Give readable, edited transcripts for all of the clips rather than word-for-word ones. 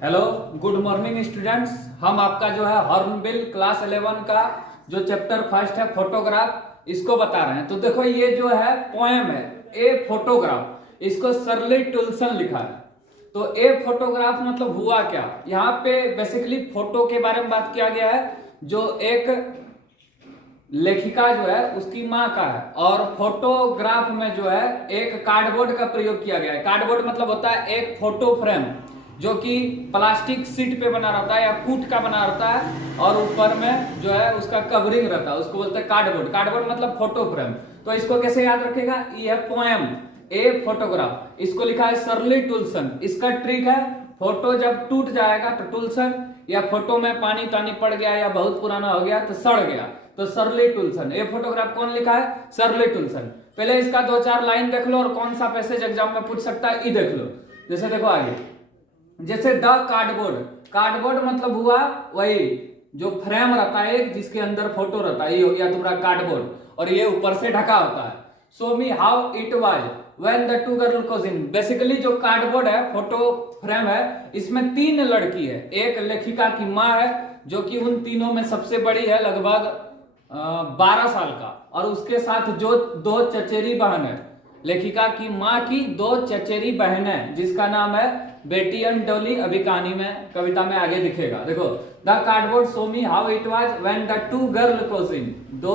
Hello, good morning students. हम आपका जो है हॉर्नबिल क्लास 11 का जो चैप्टर फर्स्ट है फोटोग्राफ, इसको बता रहे हैं। तो देखो, ये जो है पोएम है ए फोटोग्राफ, इसको शर्ली टुल्सन लिखा है। तो ए फोटोग्राफ मतलब हुआ क्या, यहाँ पे बेसिकली फोटो के बारे में बात किया गया है। जो एक लेखिका जो है उसकी माँ का है, और फोटोग्राफ में जो है एक कार्डबोर्ड का प्रयोग किया गया है। कार्डबोर्ड मतलब होता है एक फोटो फ्रेम जो कि प्लास्टिक शीट पे बना रहता है या कूट का बना रहता है, और ऊपर में जो है उसका कवरिंग रहता है, उसको बोलते हैं कार्डबोर्ड। कार्डबोर्ड मतलब फोटो फ्रेम। तो इसको कैसे याद रखेगा, ये है पोएम ए फोटोग्राफ, इसको लिखा है शर्ली टुल्सन। इसका ट्रिक है, फोटो जब टूट जाएगा तो टुल्सन, या फोटो में पानी तानी पड़ गया या बहुत पुराना हो गया तो सड़ गया, तो शर्ली टुल्सन। ये फोटोग्राफ कौन लिखा है, शर्ली टुल्सन। पहले इसका 2-4 लाइन देख लो, और कौन सा पैसेज एग्जाम में पूछ सकता है ये देख लो। जैसे देखो आगे, जैसे द कार्डबोर्ड। कार्डबोर्ड मतलब हुआ वही जो फ्रेम रहता है एक, जिसके अंदर फोटो रहता है, ये हो गया तुम्हारा कार्डबोर्ड, और ये ऊपर से ढका होता है। Show me how it was when the two girl goes in. Basically जो कार्डबोर्ड है, फोटो फ्रेम है, इसमें 3 लड़की है। एक लेखिका की माँ है जो कि उन तीनों में सबसे बड़ी है, लगभग 12 साल का, और उसके साथ जो 2 चचेरी बहन है। लेखिका की माँ की 2 चचेरी बहन है, जिसका नाम है बेटी एंड डॉली। अभी कहानी में, कविता में आगे दिखेगा। देखो, the cardboard show me how it was when the two girl goes in. 2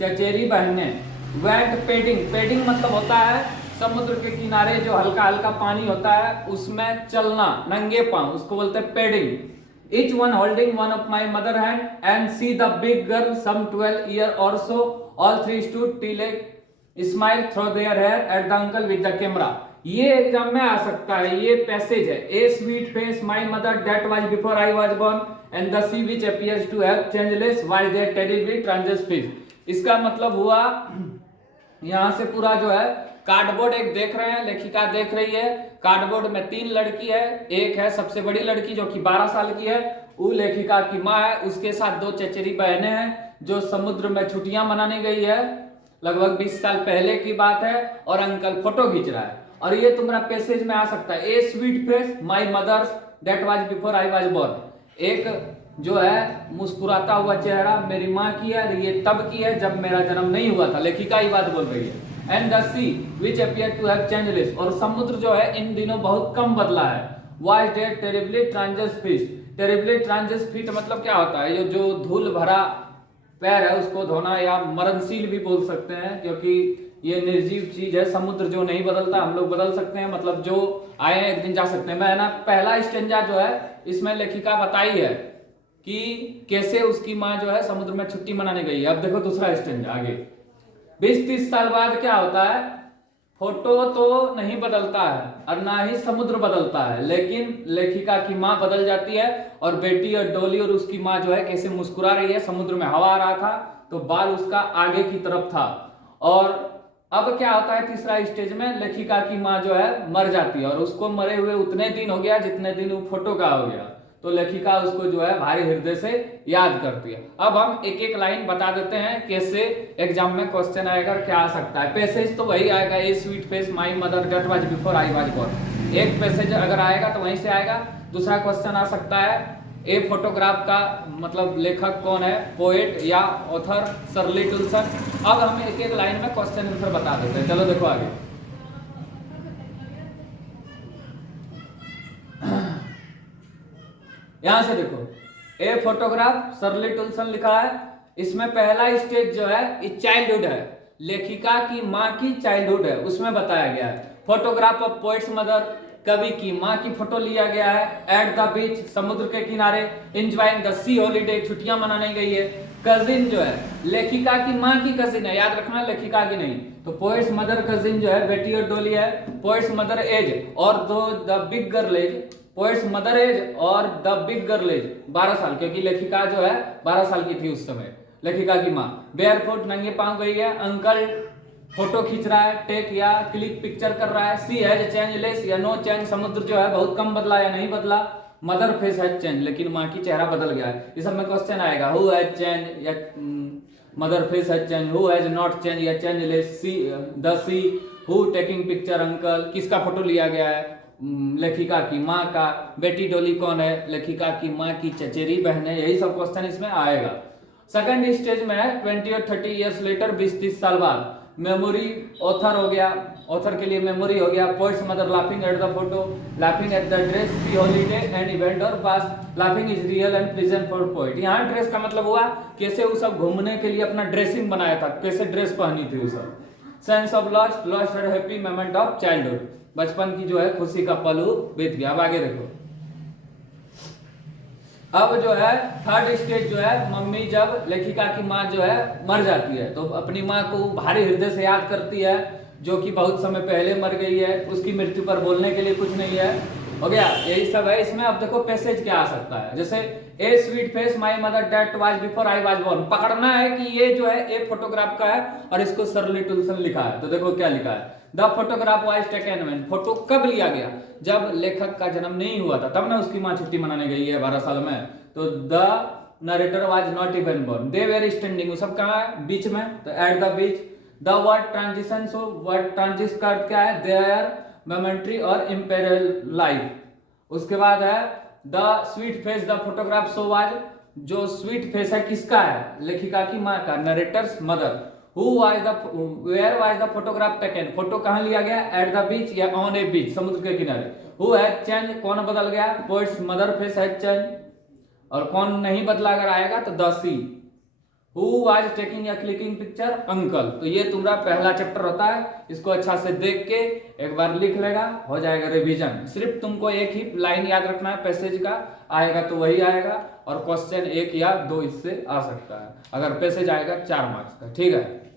चचेरी बहनें वेंट पेडिंग। पेडिंग मतलब होता है समुद्र के किनारे जो हल्का हल्का पानी होता है उसमें चलना, नंगे पांव, उसको बोलते हैं पेडिंग। Each one holding one of my mother hand, and see the big girl, some 12 year or so. All three stood till a smile through their hair at the uncle with the camera. ये exam में आ सकता है, ये passage है। A sweet face, my mother that was before I was born, and the sea which appears to have changeless was their terribly transient fish. इसका मतलब हुआ, यहां से पूरा जो है कार्डबोर्ड एक देख रहे हैं, लेखिका देख रही है। कार्डबोर्ड में 3 लड़की है, एक है सबसे बड़ी लड़की जो कि 12 साल की है, वो लेखिका की माँ है। उसके साथ 2 चचेरी बहनें हैं जो समुद्र में छुट्टियां मनाने गई है, लगभग 20 साल पहले की बात है, और अंकल फोटो खींच रहा है। और ये तुम्हारा पैसेज में आ सकता है, a sweet face my mother's that was before I was born. एक जो है मुस्कुराता हुआ चेहरा मेरी माँ की है, ये तब की है जब मेरा जन्म नहीं हुआ था। लेखिका ही बात बोल रही है। And the sea which appear to have changeless, और समुद्र जो है इन दिनों बहुत कम बदला है। Was there terribly transient fish. Terribly transient fit मतलब क्या होता है, ये जो धूल भरा पैर है उसको धोना, या मरणशील भी बोल सकते हैं, क्योंकि ये निर्जीव चीज है। समुद्र जो नहीं बदलता, हम लोग बदल सकते हैं, मतलब जो आए एक दिन जा सकते हैं। मैं ना पहला स्टेंजा जो है इसमें लेखिका बताई है कि कैसे उसकी माँ जो है समुद्र में छुट्टी मनाने गई है। अब देखो दूसरा स्टेंजा आगे। 20-30 साल बाद क्या होता है, फोटो तो नहीं बदलता है और ना ही समुद्र बदलता है, लेकिन लेखिका की माँ बदल जाती है, और बेटी और डोली और उसकी माँ जो है कैसे मुस्कुरा रही है। समुद्र में हवा आ रहा था तो बाल उसका आगे की तरफ था। और अब क्या होता है तीसरा स्टेज में, लेखिका की माँ जो है मर जाती है, और उसको मरे हुए उतने दिन हो गया जितने दिन वो फोटो का हो गया। तो लेखिका उसको जो है भारी हृदय से याद करती है। अब हम एक एक लाइन बता देते हैं कैसे एग्जाम में क्वेश्चन आएगा, क्या आ सकता है। पैसेज तो वही आएगा, a sweet face my mother that was before I was born. एक पैसेज अगर आएगा तो वहीं से आएगा। दूसरा क्वेश्चन आ सकता है, ए फोटोग्राफ का मतलब लेखक कौन है, पोएट या ऑथर शर्ली टुल्सन। अब हम एक एक लाइन में क्वेश्चन आंसर बता देते हैं। चलो देखो आगे। यहां से देखो, ए फोटोग्राफ शर्ली टुल्सन लिखा है। इसमें पहला स्टेज जो है चाइल्डहुड है, लेखिका की माँ की चाइल्डहुड है, उसमें बताया गया है। फोटोग्राफ ऑफ पोएट्स मदर, कवि की माँ की फोटो लिया गया है। एट द बीच, समुद्र के किनारे। एंजॉयिंग द सी हॉलीडे, छुट्टियां मनाने गई है। कजिन जो है लेखिका की माँ की कजिन है, याद रखना, लेखिका की नहीं। तो पोएट्स मदर कजिन जो है बेटी और डोली है। पोएट्स मदर एज और the big girl age. Poet's mother age और द बिग गर्ल एज 12 साल, क्योंकि लेखिका जो है 12 साल की थी उस समय, लेखिका की माँ। बेयरफुट, नंगे पांव गई है। अंकल फोटो खींच रहा है, टेक या क्लिक पिक्चर कर रहा है। सी हैज चेंजलेस या नो चेंज, समुद्र जो है बहुत कम बदला या नहीं बदला। मदर फेस हैज चेंज, लेकिन माँ की चेहरा बदल गया है। इस सब में क्वेश्चन आएगा, हु हैज चेंज या mother face has change, who has not change या changeless. See the sea, who taking picture, uncle किसका फोटो लिया गया है। लेखिका की माँ का, बेटी डोली कौन है, लेखिका की माँ की चचेरी बहन है, यही सब क्वेश्चन इसमें आएगा। सेकंड स्टेज में है 20 और 30 ईयर्स लेटर, 20-30 साल बाद मेमोरी ऑथर हो गया, ऑथर के लिए मेमोरी हो गया। Poet's mother laughing at the photo, laughing at the dress, see holiday and event और past, laughing is real and present for poet. यहाँ ड्रेस का मतलब हुआ कैसे वो सब घूमने के लिए अपना ड्रेसिंग बनाया था, कैसे ड्रेस पहनी थी वो सब। सेंस ऑफ लॉस्ट, लॉस्ट और हैप्पी मोमेंट ऑफ चाइल्डहुड, बचपन की जो है खुशी का पल बीत गया। अब आगे देखो, अब जो है थर्ड स्टेज जो है, मम्मी जब लेखिका की माँ जो है मर जाती है तो अपनी माँ को भारी हृदय से याद करती है, जो कि बहुत समय पहले मर गई है, उसकी मृत्यु पर बोलने के लिए कुछ नहीं है। हो गया, यही सब है। इसमें अब देखो पैसेज क्या आ सकता है, जैसे a sweet face my mother that was before I was born. पकड़ना है कि ये जो है ए फोटोग्राफ का है और इसको शर्ली टुल्सन लिखा है। तो देखो क्या लिखा है, the photograph was taken when, photo कब लिया गया, जब लेखक का जन्म नहीं हुआ था, तब ना उसकी माँ छुट्टी मनाने गई है 12 साल में। तो the narrator was not even born, they were standing, वो सब कहाँ है, बीच में, तो at the beach. The word transition, so word transition का अर्थ क्या है, देयर मोमेंट्री और इम्पेरियल लाइफ। उसके बाद है the sweet face the photograph so was, जो स्वीट फेस है किसका है, लेखिका की माँ का, narrator's mother. Where was the photograph taken, photo कहाँ लिया गया, एट द बीच या ऑन ए बीच, समुद्र के किनारे। हु हैज चेंज, कौन बदल गया, poet's mother face has change, और कौन नहीं बदला अगर आएगा तो the sea. Who was taking या क्लिकिंग पिक्चर, अंकल। तो ये तुम्हारा पहला चैप्टर होता है, इसको अच्छा से देख के एक बार लिख लेगा, हो जाएगा रिवीजन। सिर्फ तुमको एक ही लाइन याद रखना है, पैसेज का आएगा तो वही आएगा, और क्वेश्चन 1 या 2 इससे आ सकता है। अगर पैसेज आएगा 4 मार्क्स का, ठीक है।